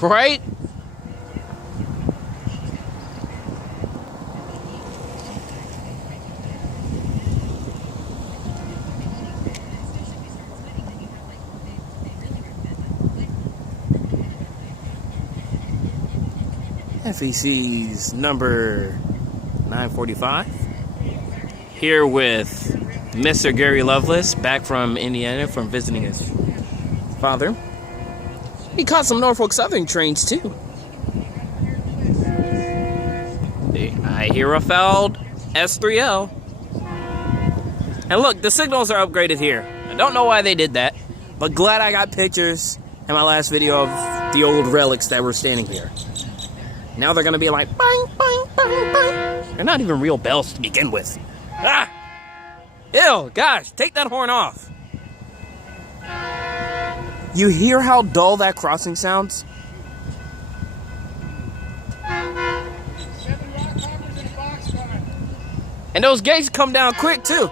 Right? FEC's number 945. Here with Mr. Gary Loveless, back from Indiana from visiting his father. He caught some Norfolk Southern trains too. I hear a fouled S3L. And look, the signals are upgraded here. I don't know why they did that, but glad I got pictures in my last video of the old relics that were standing here. Now they're gonna be like bang, bang, bang, bang. They're not even real bells to begin with. Ah! Ew, gosh, take that horn off. You hear how dull that crossing sounds? And those gates come down quick too.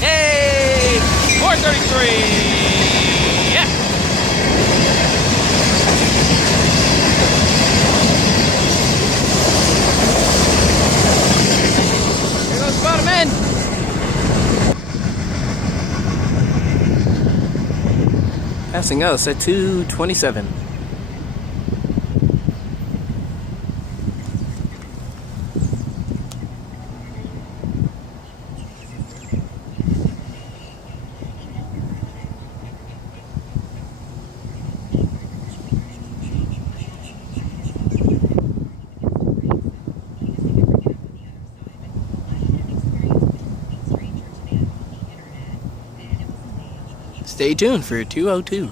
Hey, 433. Yeah. Here goes bottom end. Passing us at 227. Stay tuned for 202.